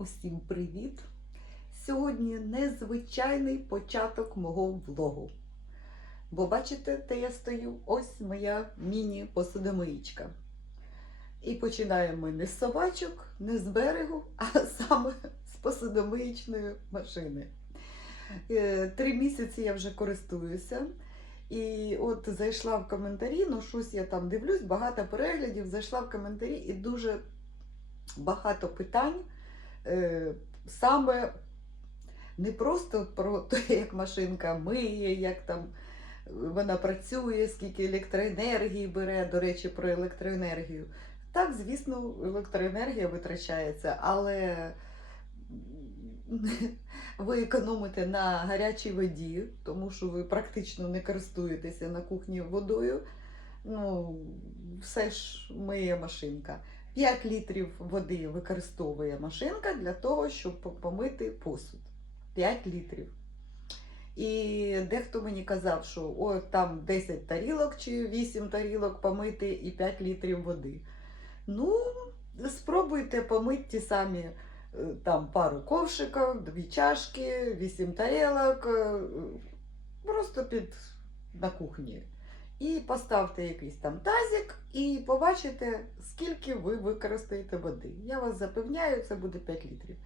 Усім привіт! Сьогодні незвичайний початок мого влогу. Бо бачите, де я стою? Ось моя міні-посудомиїчка. І починаємо не з собачок, не з берегу, а саме з посудомиїчної машини. Е, Три місяці я вже користуюся. І от зайшла в коментарі, ну щось я там дивлюсь, багато переглядів, зайшла в коментарі і дуже багато питань саме не просто про те, як машинка миє, як там вона працює, скільки електроенергії бере, до речі, про електроенергію. Так, звісно, електроенергія витрачається, але ви економите на гарячій воді, тому що ви практично не користуєтеся на кухні водою. Ну, все ж миє машинка. 5 літрів води використовує машинка для того, щоб помити посуд. 5 літрів. І дехто мені казав, що о, там 10 тарілок чи 8 тарілок помити і 5 літрів води. Ну, спробуйте помити ті самі е, там пару ковшиків, дві чашки, 8 тарілок, е, просто під на кухні. І поставте якийсь там тазик і побачите, скільки ви використаєте води. Я вас запевняю, це буде 5 літрів.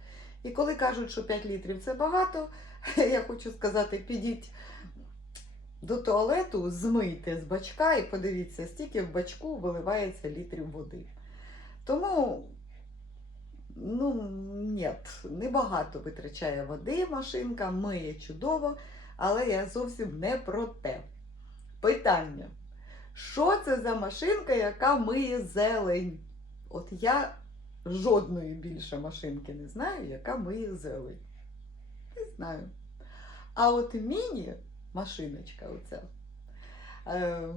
І коли кажуть, що 5 літрів це багато, я хочу сказати, підіть до туалету, змийте з бачка і подивіться, стільки в бачку виливається літрів води. Тому, ну, ні, небагато витрачає води машинка, миє чудово, але я зовсім не про те. Питання. Що це за машинка, яка миє зелень? От я жодної більше машинки не знаю, яка миє зелень. Не знаю. А от міні-машиночка оця е,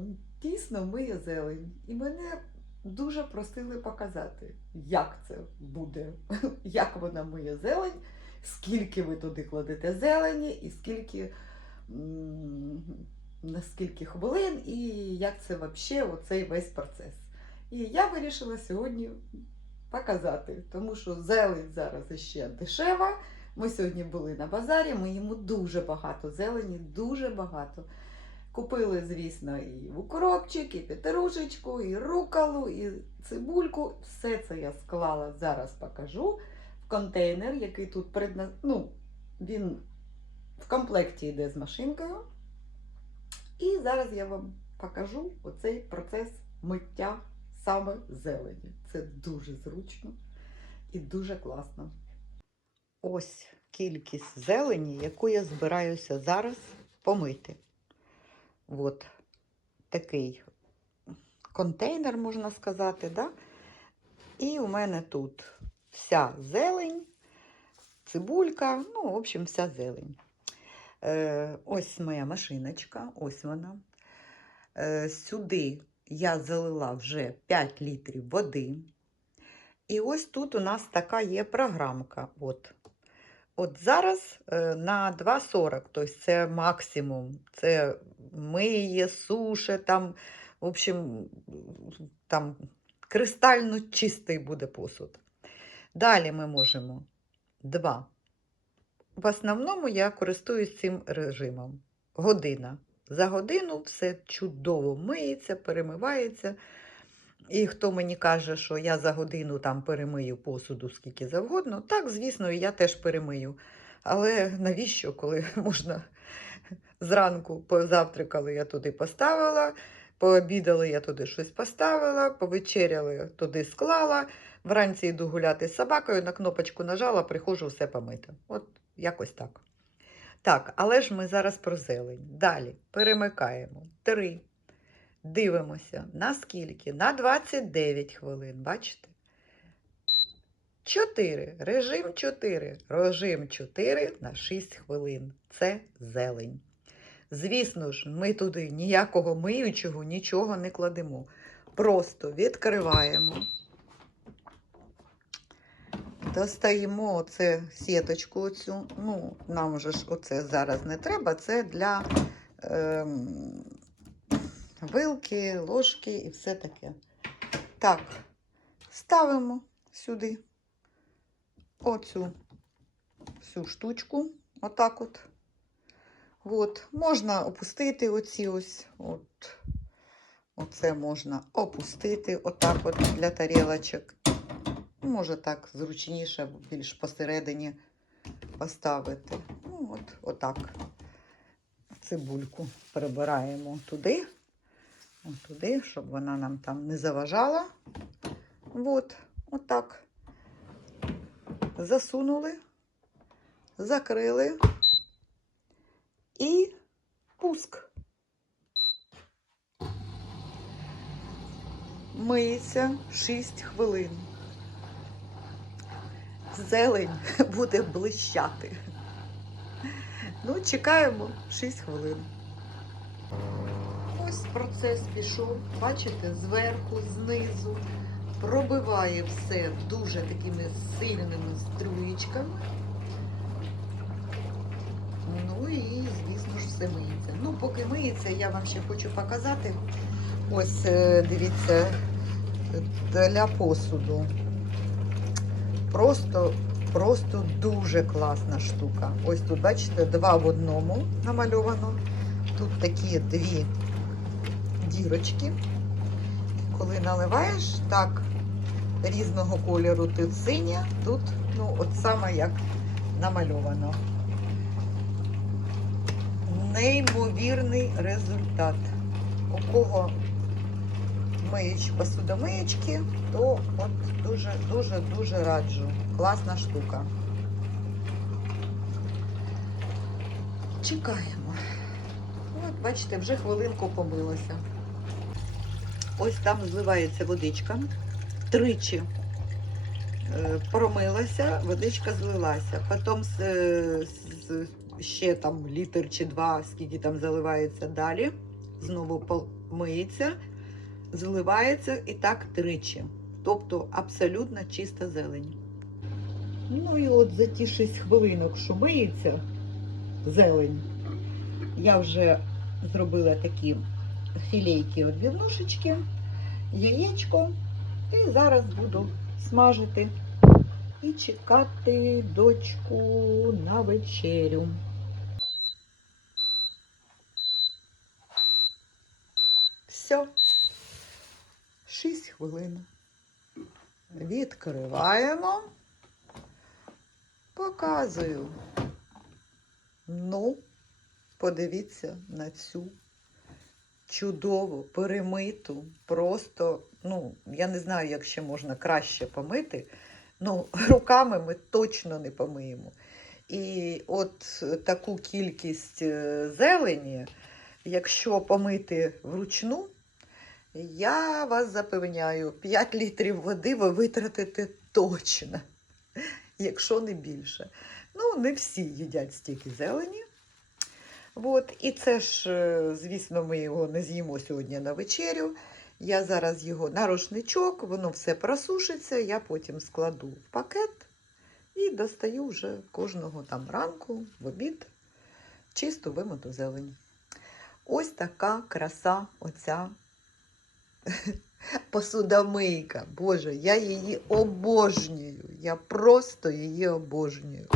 дійсно миє зелень. І мене дуже просили показати, як це буде, як вона миє зелень, скільки ви туди кладете зелені і скільки. На скільки хвилин і як це взагалі оцей весь процес. І я вирішила сьогодні показати, тому що зелень зараз ще дешева. Ми сьогодні були на базарі, ми їмо дуже багато зелені, дуже багато. Купили, звісно, і укропчик, і петрушечку, і рукалу, і цибульку. Все це я склала, зараз покажу в контейнер, який тут предна... ну, він в комплекті йде з машинкою. І зараз я вам покажу оцей процес миття саме зелені. Це дуже зручно і дуже класно. Ось кількість зелені, яку я збираюся зараз помити. От такий контейнер, можна сказати, да? І у мене тут вся зелень, цибулька, ну, в общем, вся зелень. Е, ось моя машиночка, ось вона. Е, сюди я залила вже 5 літрів води. І ось тут у нас така є програмка. От, от зараз е, на 2,40, тобто це максимум. Це миє, суше, там, в общем, там кристально чистий буде посуд. Далі ми можемо 2. В основному я користуюсь цим режимом. Година. За годину все чудово миється, перемивається. І хто мені каже, що я за годину там перемию посуду скільки завгодно, так, звісно, і я теж перемию. Але навіщо, коли можна зранку позавтракали, я туди поставила, пообідали, я туди щось поставила, повечеряли, туди склала, вранці йду гуляти з собакою, на кнопочку нажала, приходжу все помити. От якось так. Так, але ж ми зараз про зелень. Далі перемикаємо. Три. Дивимося. На скільки? На 29 хвилин, бачите? 4. Режим 4. Режим 4 на 6 хвилин. Це зелень. Звісно ж, ми туди ніякого миючого, нічого не кладемо. Просто відкриваємо. Достаємо оце сіточку оцю. Ну, нам вже ж оце зараз не треба. Це для ем, вилки, ложки і все таке. Так, ставимо сюди. оцю всю штучку. Отак от. От. Можна опустити оці ось. От. Оце можна опустити отак от для тарілочок. Може так зручніше, більш посередині поставити. Ну, от, отак. Цибульку прибираємо туди, туди, щоб вона нам там не заважала. От, отак. Засунули, закрили і пуск. Миється 6 хвилин. Зелень буде блищати. Ну, чекаємо 6 хвилин. Ось процес пішов, бачите, зверху, знизу. Пробиває все дуже такими сильними струєчками. Ну і, звісно ж, все миється. Ну, поки миється, я вам ще хочу показати. Ось, е, дивіться, для посуду. Просто, просто дуже класна штука. Ось тут, бачите, два в одному намальовано. Тут такі дві дірочки. Коли наливаєш, так, різного кольору тут синя, тут, ну, от саме як намальовано. Неймовірний результат. У кого миють посудомиєчки, то от дуже, дуже, дуже раджу. Класна штука. Чекаємо. От, бачите, вже хвилинку помилося. Ось там зливається водичка. Тричі е, промилася, водичка злилася. Потім з, з- ще там літр чи два, скільки там заливається далі. Знову помиється, зливається і так тричі. Тобто абсолютно чиста зелень. Ну і от за ті 6 хвилинок, що миється зелень, я вже зробила такі філейки відбивнушечки, яєчко. І зараз буду смажити і чекати дочку на вечерю. Все. 6 хвилин. Відкриваємо. Показую. Ну, подивіться на цю чудову, перемиту, просто, ну, я не знаю, як ще можна краще помити. Ну, руками ми точно не помиємо. І от таку кількість е, зелені, якщо помити вручну, я вас запевняю, 5 літрів води ви витратите точно, якщо не більше. Ну, не всі їдять стільки зелені. От, і це ж, е, звісно, ми його не з'їмо сьогодні на вечерю. Я зараз його на рушничок, воно все просушиться, я потім складу в пакет і достаю вже кожного там ранку, в обід, чисту вимиту зелень. Ось така краса оця посудомийка. Боже, я її обожнюю. Я просто її обожнюю.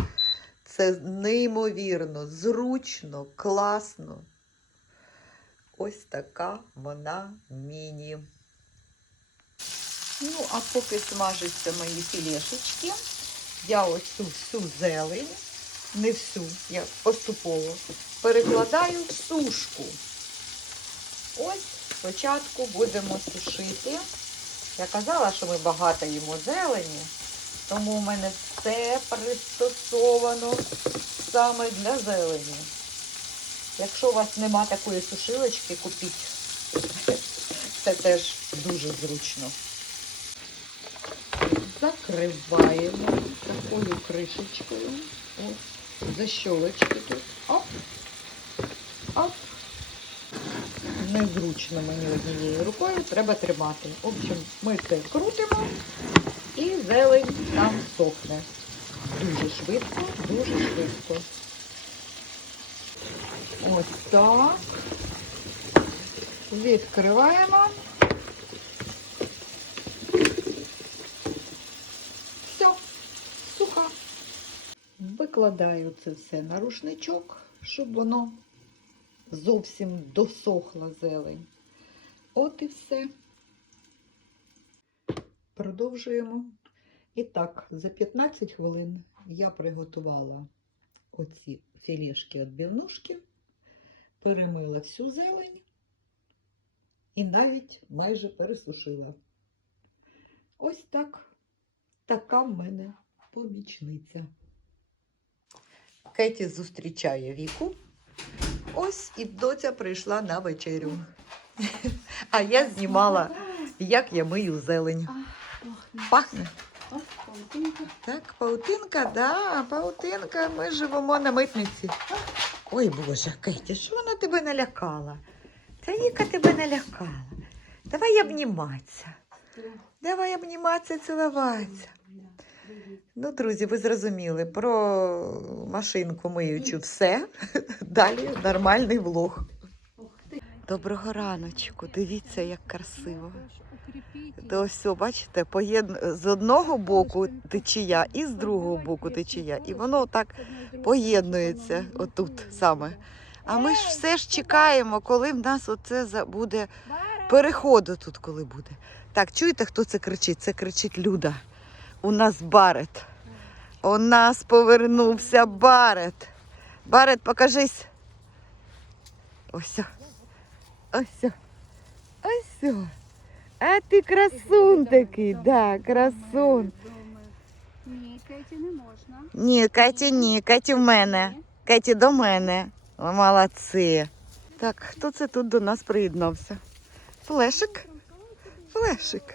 Це неймовірно, зручно, класно. Ось така вона міні. Ну, а поки смажаться мої філешечки, я ось цю всю зелень, не всю, я поступово перекладаю в сушку. Ось спочатку будемо сушити. Я казала, що ми багато їмо зелені, тому у мене все пристосовано саме для зелені. Якщо у вас нема такої сушилочки, купіть. Це теж дуже зручно. Закриваємо такою кришечкою. Ось, защолочки тут. Оп. Оп. Незручно мені однією рукою, треба тримати. В общем, ми це крутимо і зелень там сохне. Дуже швидко, дуже швидко. Ось так. Відкриваємо. Все, суха. викладаю це все на рушничок, щоб воно зовсім досохла зелень. От і все. Продовжуємо. І так, за 15 хвилин я приготувала оці філішки відбивнушки, перемила всю зелень і навіть майже пересушила. Ось так. Така в мене помічниця. Кеті зустрічає віку. Ось і доця прийшла на вечерю. А я знімала, як я мию зелень. Пахне. Так, паутинка, да, паутинка. Ми живемо на митниці. Ой Боже, Кеті, що вона тебе налякала? Та Віка тебе налякала. Давай обніматися. Давай обніматися, цілуватися. Ну, друзі, ви зрозуміли про машинку миючу все. Далі нормальний влог. Доброго раночку. Дивіться, як красиво. То ось, бачите, поєдн... з одного боку течія і з другого боку течія. І воно так поєднується отут саме. А ми ж все ж чекаємо, коли в нас оце буде переходу тут, коли буде. Так, чуєте, хто це кричить? Це кричить Люда. У нас Барет. У нас повернувся Барет. Барет, покажись. Ось. Ось. Ось. А ти красун такий, да, красун. Ні, Кеті не можна. Ні, Каті, ні, Каті в мене. Кеті до мене. Молодці. Так, хто це тут до нас приєднався? Флешик? Флешик.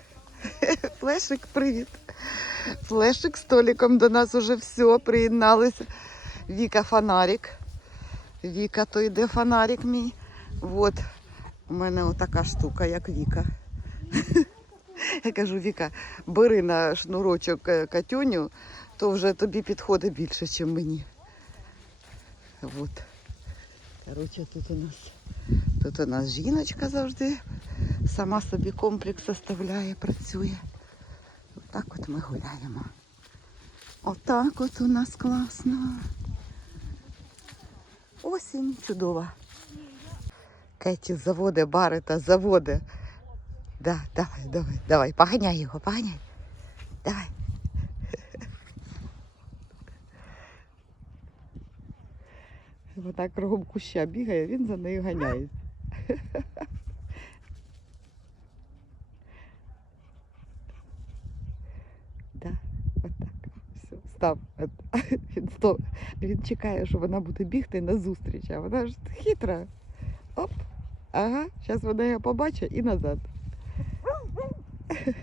Флешик, привіт. Флешик з Толіком до нас уже все, приєдналися. Віка фонарик. Віка, то йде фонарик мій. От, у мене отака штука, як Віка. Я кажу, Віка, бери на шнурочок е, Катюню, то вже тобі підходить більше, ніж мені. От. Коротше, тут у нас тут у нас жіночка завжди сама собі комплекс составляє, працює. Отак от ми гуляємо. Отак от у нас класно. Осінь чудова. Кеті заводи, барита, заводи. Да, давай, давай, давай, поганяй його, поганяй. Давай. Вона кругом куща бігає, він за нею ганяється. Да, отак. Все, став. Він, сто... він чекає, що вона буде бігти назустріч, а вона ж хитра. Оп. Ага, зараз вона його побачить і назад.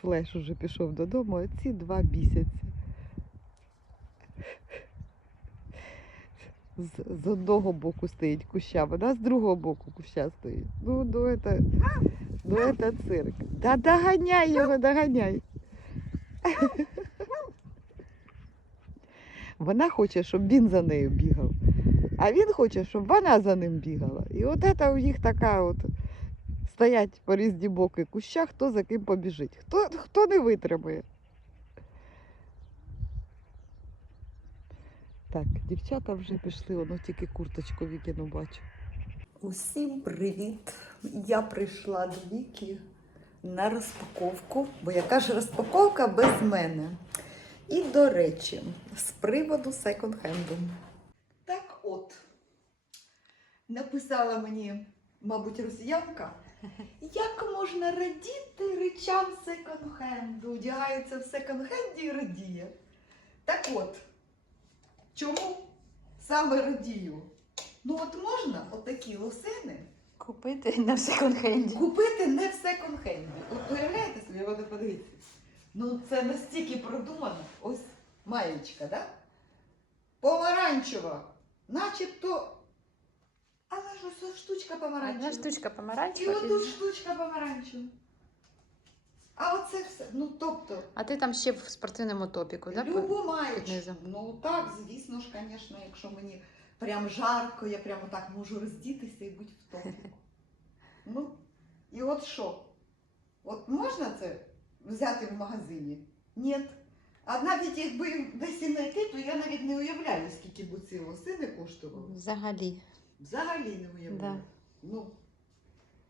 Флеш уже пішов додому, а ці два бісяться. З, з одного боку стоїть куща, вона з другого боку куща стоїть. Ну, ну це, ну, це цирк. Да доганяй його, доганяй. Вона хоче, щоб він за нею бігав. А він хоче, щоб вона за ним бігала. І от це у них така от стоять по різні боки куща, хто за ким побіжить. Хто, хто не витримає. Так, дівчата вже пішли, воно тільки курточку Вікіну бачу. Усім привіт! Я прийшла до Віки на розпаковку, бо яка ж розпаковка без мене. І до речі, з приводу секонд-хенду. Так от, написала мені, мабуть, росіянка, як можна радіти речам секонд-хенду. Одягається в секонд-хенді і радіє. Так от, чому саме радію? Ну от можна отакі лосини Купити на секонд-хенді. купити не в секонд-хенді. От уявляєте собі, от подивіться. Ну це настільки продумано. Ось маєчка, да? Помаранчева. Начебто. Але ж ось штучка помаранчева. Одна штучка помаранчева. І отут штучка помаранчева. А оце все. Ну тобто, А ти там ще в спортивному топіку, так? любу маєчку. Ну так, звісно ж, звісно, якщо мені прям жарко, я прямо так можу роздітися і бути в топіку. Ну, і от що? От можна це взяти в магазині? Ні. А навіть якби десь і знайти, то я навіть не уявляю, скільки б ці лосини коштували. Взагалі. Взагалі не уявляю. Ну,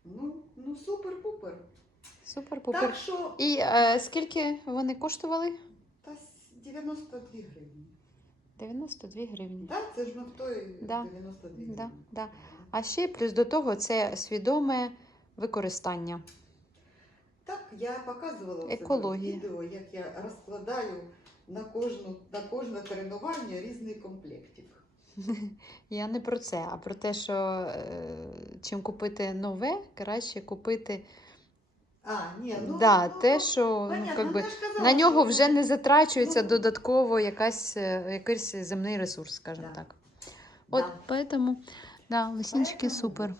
ну, ну супер-пупер. Супер-пупер. Так що І е, скільки вони коштували? та с- 92 гривні. 92 гривні. Так, це ж в той Да. 92 гривні. Да, да. А ще плюс до того це свідоме використання. Так, я показувала в відео, як я розкладаю на кожну на кожне тренування різний комплектів. Я не про це, а про те, що е, чим купити нове, краще купити А, ні, ну, да, ну, те, ну, що ну, понятно, как ну, би, я ж казала, на нього що вже це- не затрачується Ну, додатково якась, е, якийсь земний ресурс, скажімо Да. так. От Да. поэтому, да, лисінчики Поэтому супер.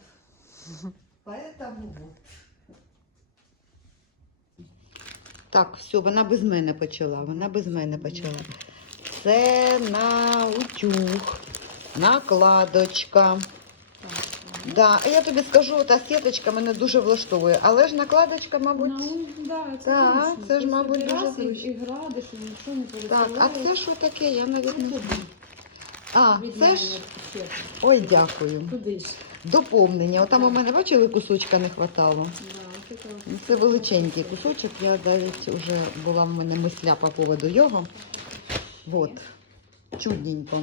Поэтому вот. Так, все, вона без мене почала. Вона без мене почала. Це на утюг, накладочка. Да, а я тобі скажу, та сіточка мене дуже влаштовує, але ж накладочка, мабуть. Ну, да, це, Так, це ж, Ти мабуть, собі дуже раз і, зручно. і градиш, і нічого не Так, а це що таке? Я навіть не. А, це ж. Ой, дякую. Куди ж? Доповнення. Отам у мене бачили, кусочка не хватало. Да, це Це величенький кусочок. Я навіть вже була в мене мисля по поводу його. От. Чудненько.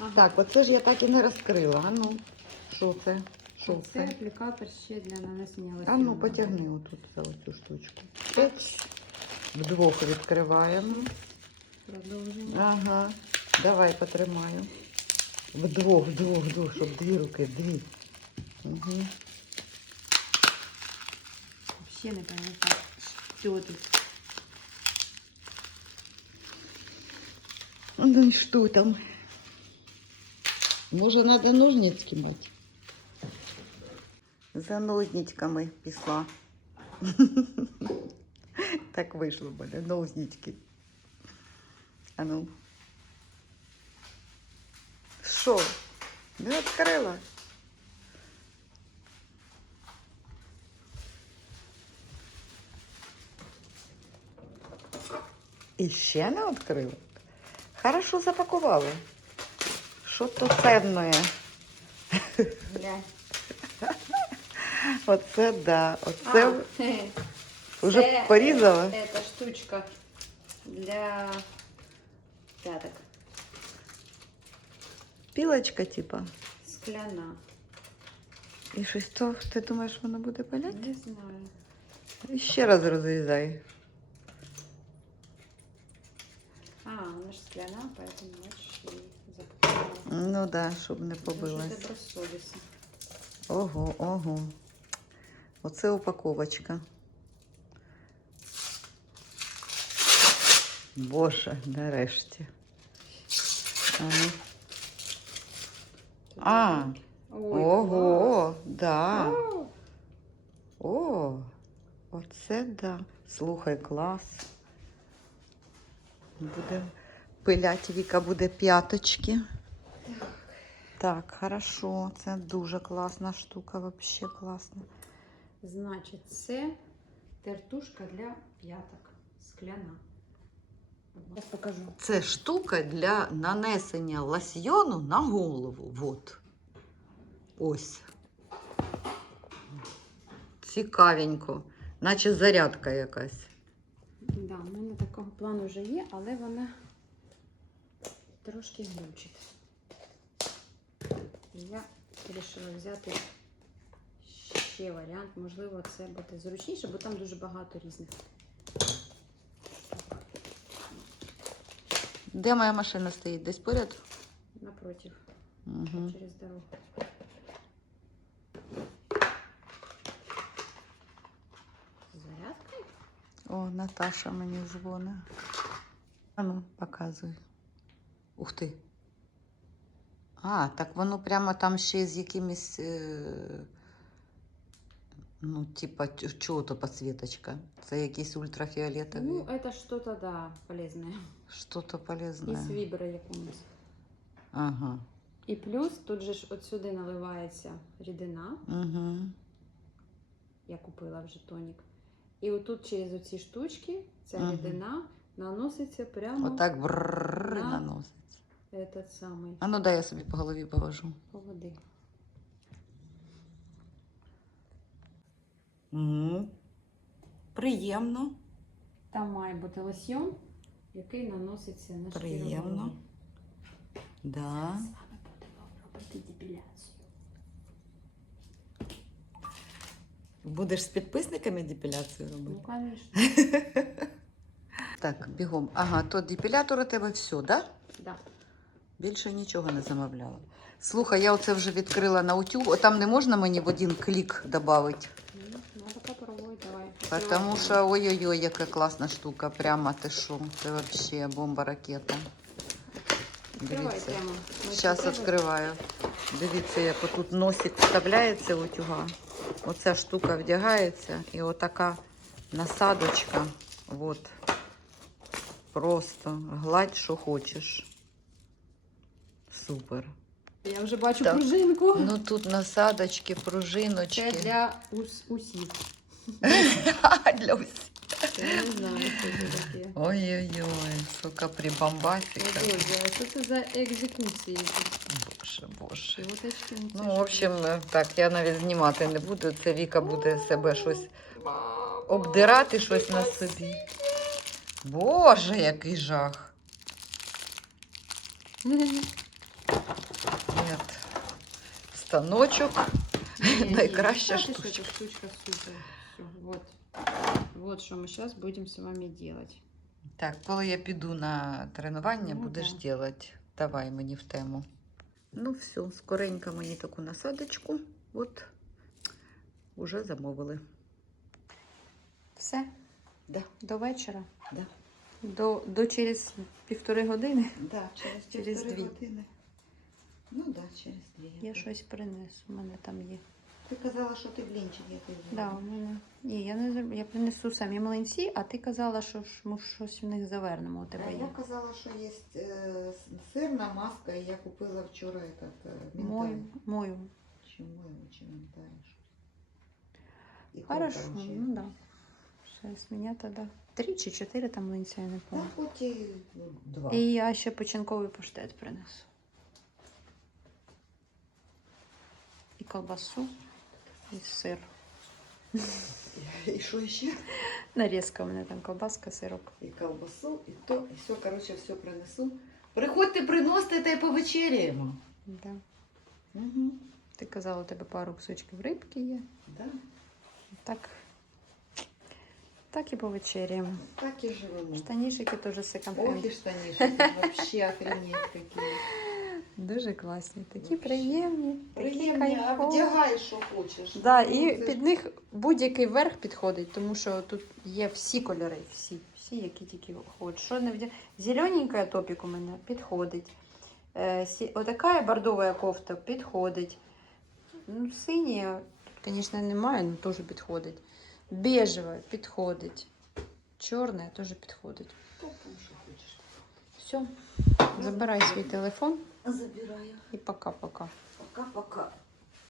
Ага. Так, оце ж я так і не розкрила. А ну, що це? Що Це це? аплікатор ще для нанесення А лосьону. ну, потягни отут за оцю штучку. Пець. Вдвох відкриваємо. Продовжуємо. Ага. Давай потримаю. Вдвох, вдвох, вдвох, щоб дві руки, дві. Угу. Ще не пам'ятаю, що тут. Ну і що там? Може, треба ножниці мати? За ножничками пішла. так вийшло в мене, ножнички. А ну. Що? Не відкрила? І ще не відкрила? Хорошо запакували. Що то ценне. Оце да. Оце вже це, порізала. Це штучка для п'яток. Пілочка, типа. Скляна. І щось то, ти думаєш, воно буде паляти? Не знаю. І ще раз розрізай. А, вона ж скляна, поэтому її запакувала. Ну да, щоб не побилась. Ого, ого. Оце упаковочка. Боже, нарешті. А, ну. а Ой, ого, да. О, оце да. Слухай, клас. Буде пилять Віка буде п'яточки. Так, хорошо. Це дуже класна штука, вообще класна. Значить, це тертушка для п'яток. Скляна. Зараз покажу. Це штука для нанесення лосьйону на голову. Вот. Ось. Цікавенько. Наче зарядка якась. Да, у мене такого плану вже є, але вона трошки глючить. Я вирішила взяти ще варіант. Можливо, це буде зручніше, бо там дуже багато різних. Де моя машина стоїть? Десь поряд? Напротив, Угу. через дорогу. Зарядкою? О, Наташа мені дзвонить. А ну, показуй. Ух ти. А, так воно прямо там ще з якимись. Е... Ну, типа, ч- чого то підсвіточка? Це якісь ультрафіолетові. Ну, это что-то, да, полезное. Що-то І полезне. з вібри якомусь. Ага. І плюс тут же ж от сюди наливається рідина. Угу. Я купила вже тонік. І отут через оці штучки ця Мгм. рідина наноситься прямо Отак брррр На. наноситься. этот самий А ну дай я собі по голові повожу. поводи. М, Приємно. Там має бути лосьйон, який наноситься на шкіру Приємно. голови. Да. З вами будемо робити депіляцію. Будеш з підписниками депіляцію Ну, робити? звісно. Так, бігом. Ага, то депілятор у тебе все, да? Да. Більше нічого не замовляла. Слухай, я оце вже відкрила на утюг. О, Там не можна мені в один клік додати. Надо попробовать, давай. Тому що ой-ой-ой, яка класна штука. Прямо ти що. Це взагалі бомба ракета. Відкривай Дивіться. прямо. Зараз відкриваю. Дивіться, як отут носик вставляється утюга. Оця штука вдягається і отака насадочка. От. Просто гладь, що хочеш. Супер. Я вже бачу Так. пружинку. Ну тут насадочки, пружиночки. Це для ус усів. Для усіх. Я не знаю, що це таке. Ой-ой-ой, сука, О, прибамбасика. Боже, а що це за екзекуції? Боже, боже. Це Ну, що в общем, так, я навіть знімати не буду. Це Віка буде себе щось обдирати щось на собі. Боже, який жах. Станочок. Найкраща штучка. штучка супер. Вот. Вот що ми зараз будемо з вами делать. Так, коли я піду на тренування, Ну, будеш да. робити. Давай мені в тему. Ну, все, скоренько мені таку насадочку. От, уже замовили. Все, Да, до вечора. да. До, до через півтори години Да, через, Через півтори дві. години. Ну так, да, через дві. я щось принесу. У мене там є. Ти казала, що ти блінчик якийсь Да, у мене. Ні, я не зроб- я принесу самі млинці, а ти казала, що ж ми щось в них завернемо. У тебе А є. я казала, що є е, сирна маска, і я купила вчора этот, е, Мою, мою. Чи мою, чи менталь. І Хорошо, корм ще ну да. Сейчас меня тогда. Три чи чотири там млинця, я не Та пам'ятаю. хоч і ну, два. І я ще печінковий паштет принесу. колбасу, і сир. І що ще? Нарізка у мене там колбаска, сирок. І колбасу, і то, і все, коротше, все принесу. Приходьте, приносите та й повечеряємо. Да. Угу. Ти казала, у тебе пару кусочків рибки є. Да. Так. Так і повечеряємо. Так і живемо. Штанішики теж секонд Ох, і штанішки, вообще охренеть такі. Дуже класні. Такі Вообще. приємні. такі Приємні, а вдягай, що хочеш. Да, Ну, і це під них будь-який верх підходить, тому що тут є всі кольори, всі, всі, які тільки хочеш. Що не вдя... Зелененька топік у мене підходить. Е, сі... Отака бордова кофта підходить. Ну, синя, тут, звісно, немає, але теж підходить. Бежева підходить. Чорне теж підходить. Все, забирай свій телефон Забираю. і пока-пока. Пока-пока.